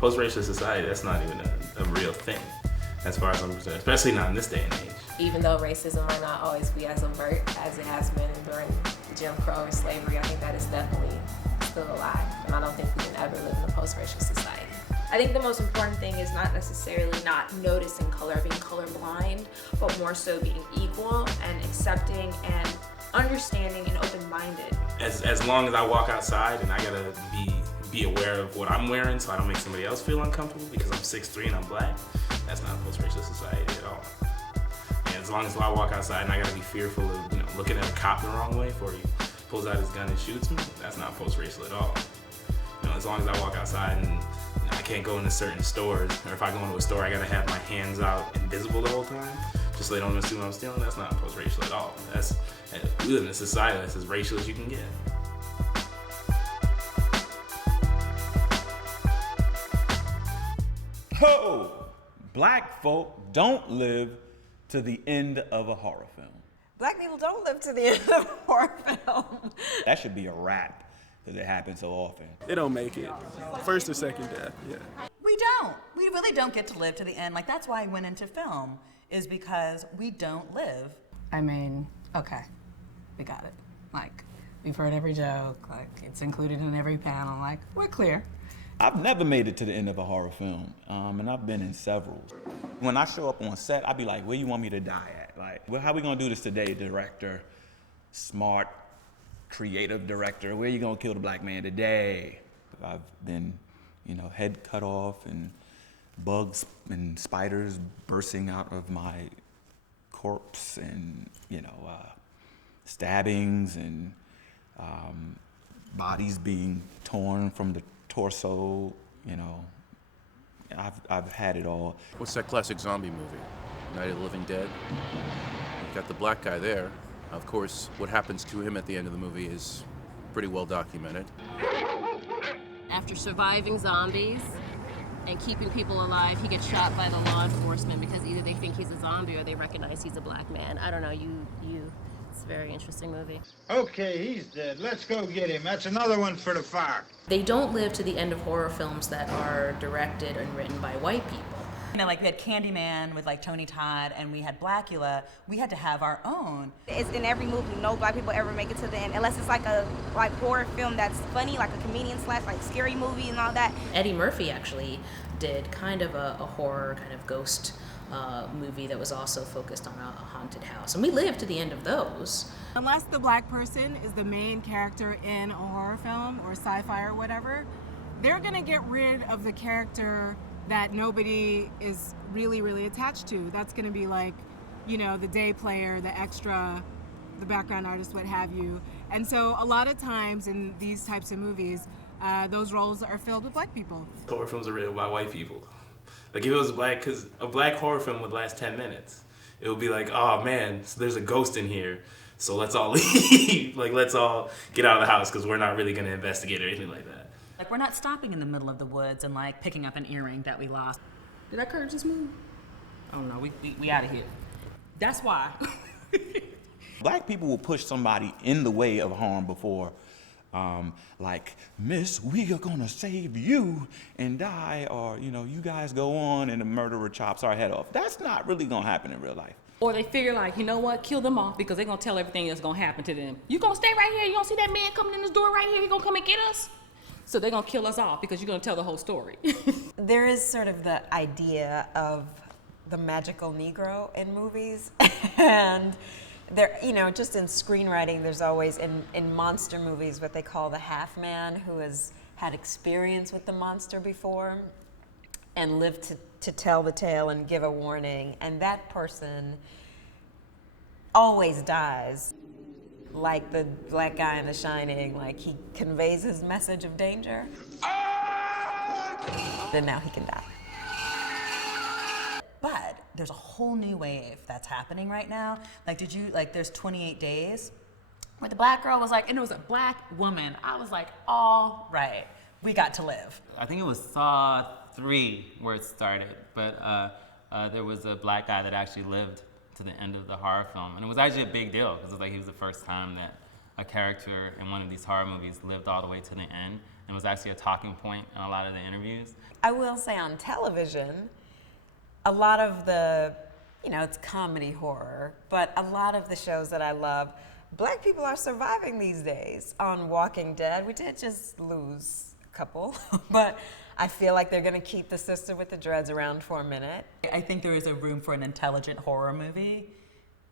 Post-racial society, that's not even a real thing, as far as I'm concerned, especially not in this day and age. Even though racism might not always be as overt as it has been during Jim Crow or slavery, I think that is definitely still alive. And I don't think we can ever live in a post-racial society. I think the most important thing is not necessarily not noticing color, being colorblind, but more so being equal and accepting and understanding and open-minded. As long as I walk outside and I gotta be aware of what I'm wearing so I don't make somebody else feel uncomfortable because I'm 6'3" and I'm black, that's not a post-racial society at all. And as long as I walk outside and I gotta be fearful of looking at a cop the wrong way before he pulls out his gun and shoots me, that's not post-racial at all. As long as I walk outside and I can't go into certain stores, or if I go into a store I gotta have my hands out invisible the whole time just so they don't assume I'm stealing, that's not post-racial at all. We live in a society that's as racial as you can get. Ho! Black folk don't live to the end of a horror film. Black people don't live to the end of a horror film. That should be a rap, because it happens so often. They don't make it. First or second death, yeah. We don't. We really don't get to live to the end. Like, that's why I went into film, is because we don't live. I mean, okay, we got it. Like, we've heard every joke, like, it's included in every panel, like, we're clear. I've never made it to the end of a horror film, and I've been in several. When I show up on set, I'll be like, where you want me to die at? Like, well, how we gonna do this today, director? Smart, creative director, where you gonna kill the black man today? I've been, head cut off and bugs and spiders bursting out of my corpse and, stabbings and bodies being torn from the torso, I've had it all. What's that classic zombie movie? Night of the Living Dead? You've got the black guy there. Of course, what happens to him at the end of the movie is pretty well documented. After surviving zombies and keeping people alive, he gets shot by the law enforcement because either they think he's a zombie or they recognize he's a black man. I don't know, it's a very interesting movie. Okay, he's dead. Let's go get him. That's another one for the fire. They don't live to the end of horror films that are directed and written by white people. Like we had Candyman with like Tony Todd, and we had Blackula. We had to have our own. It's in every movie. No black people ever make it to the end, unless it's like a horror film that's funny, like a comedian / like scary movie and all that. Eddie Murphy actually did kind of a horror kind of ghost movie that was also focused on a haunted house, and we live to the end of those. Unless the black person is the main character in a horror film or sci-fi or whatever, they're gonna get rid of the character that nobody is really, really attached to. That's gonna be like, the day player, the extra, the background artist, what have you. And so a lot of times in these types of movies, those roles are filled with black people. Horror films are written by white people. Like if it was black, because a black horror film would last 10 minutes. It would be like, oh man, there's a ghost in here, so let's all leave. Like let's all get out of the house because we're not really gonna investigate or anything like that. Like we're not stopping in the middle of the woods and like picking up an earring that we lost. Did I courage this move? Oh no, we out of here. That's why. Black people will push somebody in the way of harm before, like, miss, we are gonna save you and die, or, you guys go on and the murderer chops our head off. That's not really gonna happen in real life. Or they figure like, you know what, kill them off because they're gonna tell everything that's gonna happen to them. You gonna stay right here, you gonna see that man coming in this door right here, he gonna come and get us? So they're gonna kill us off because you're gonna tell the whole story. There is sort of the idea of the magical Negro in movies, and there, just in screenwriting, there's always in monster movies what they call the half man, who has had experience with the monster before and lived to tell the tale and give a warning, and that person always dies. Like the black guy in The Shining, like he conveys his message of danger, then now he can die. But there's a whole new wave that's happening right now. There's 28 Days, where the black girl was like, and it was a black woman. I was like, all right, we got to live. I think it was Saw 3 where it started, but there was a black guy that actually lived to the end of the horror film. And it was actually a big deal, because it was like he was the first time that a character in one of these horror movies lived all the way to the end. and was actually a talking point in a lot of the interviews. I will say on television, a lot of the, it's comedy horror, but a lot of the shows that I love, Black people are surviving these days. On Walking Dead, we did just lose a couple, but I feel like they're gonna keep the sister with the dreads around for a minute. I think there is a room for an intelligent horror movie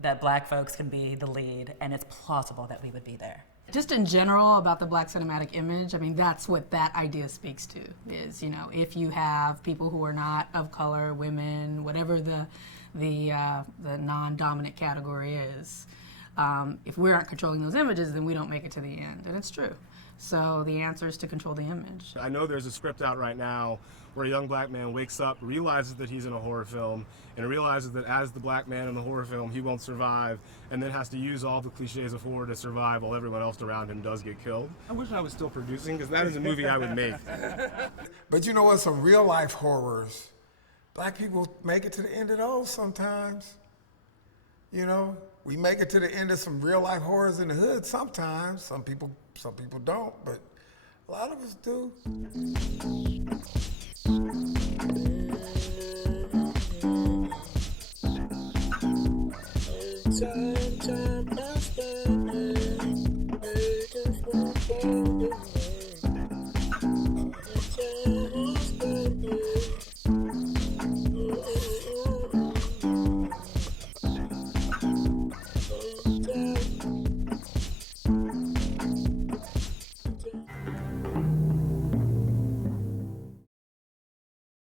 that Black folks can be the lead, and it's plausible that we would be there. Just in general about the Black cinematic image, I mean, that's what that idea speaks to, is, if you have people who are not of color, women, whatever the non-dominant category is, if we aren't controlling those images, then we don't make it to the end, and it's true. So the answer is to control the image. I know there's a script out right now where a young Black man wakes up, realizes that he's in a horror film, and realizes that as the Black man in the horror film, he won't survive, and then has to use all the cliches of horror to survive while everyone else around him does get killed. I wish I was still producing, because that is a movie I would make. But you know what, some real life horrors, Black people make it to the end of those sometimes. We make it to the end of some real life horrors in the hood sometimes. Some people don't, but a lot of us do.